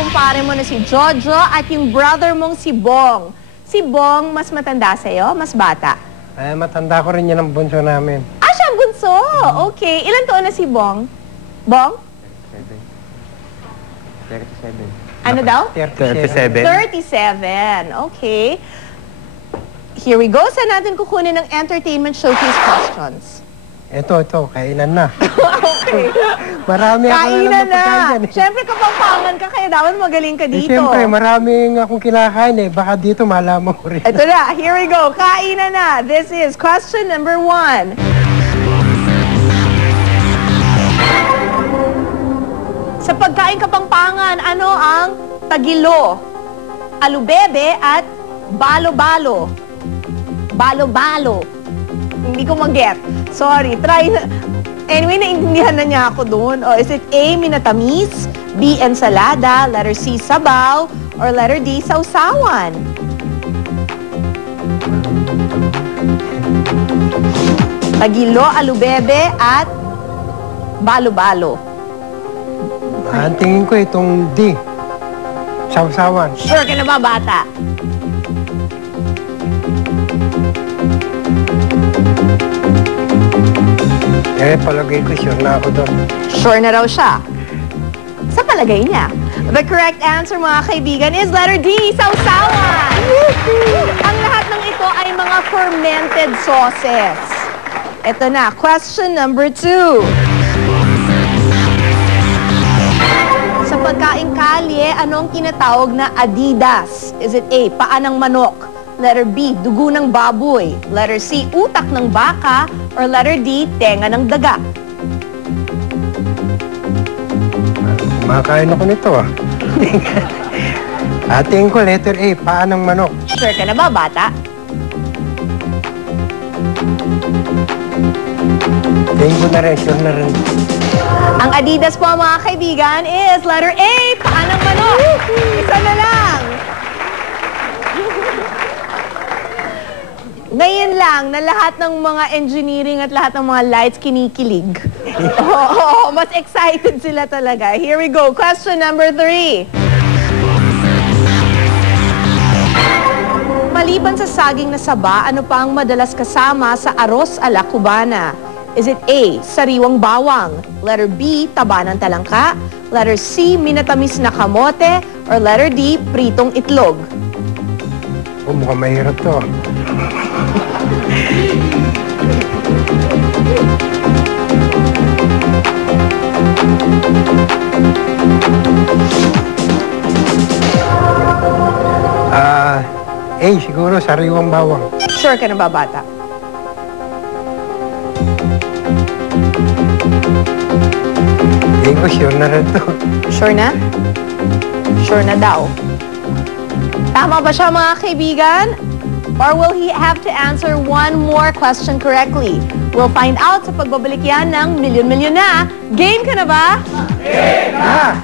kumpare mo na si Jojo at yung brother mong si Bong. Si Bong, mas matanda sa'yo? Mas bata? Matanda ko rin yan ang bunso namin. Ah, siya ang bunso! Okay. Ilan taon na si Bong? Bong? 37. Ano daw? 37. 37. Okay. Here we go. Saan natin kukunin ng entertainment showcase questions? Ito, kainan na. Okay. Marami ako Kainan na. pagkain dyan. Siyempre, kapampangan ka, kaya dapat magaling ka dito. Siyempre, maraming akong kinakain Baka dito malaman ko rin. Ito na. Here we go. Kainan na. This is question number 1. Sa pagkain kapampangan, ano ang tagilo, alubebe at balo-balo? Balo-balo. Hindi ko mag-get. Sorry, try na. Anyway, naintindihan na niya ako doon. O, is it A, minatamis, B, ensalada, letter C, sabaw, or letter D, sausawan? Tagilo, alubebe, at balo-balo. Ang tingin ko itong D. Sausawan. Sure ka na ba, bata? Palagay ko sure na ako doon. Sure na raw siya. Sa palagay niya. The correct answer, mga kaibigan, is letter D, sausawan. Ang lahat ng ito ay mga fermented sauces. Ito na, question number 2. Sa pagkaing kalye, anong tinatawag na Adidas? Is it A, paa ng manok? Letter B, dugo ng baboy. Letter C, utak ng baka. Or letter D, tenga ng daga. Kumakain ako nito Ating ko, letter A, paa ng manok. Sure ka na ba, bata? Tingin ko na rin, sure na rin. Ang Adidas po, mga kaibigan, is letter A, paa ng manok. Isa na lang. Ngayon lang na lahat ng mga engineering at lahat ng mga lights kinikilig. Oo, mas excited sila talaga. Here we go. Question number 3. Maliban sa saging na saba, ano pa ang madalas kasama sa arroz a la cubana? Is it A, sariwang bawang? Letter B, taba ng talangka? Letter C, minatamis na kamote? Or letter D, pritong itlog? Mukhang mahirap to. A, siguro, sariwang bawang. Sure ka na ba, bata? Tingin ko, sure na rin to. Sure na? Sure na daw. Tama ba siya, mga kaibigan? Or will he have to answer one more question correctly? We'll find out sa pagbabalik yan ng Milyon Milyon na. Game ka na ba? Ah!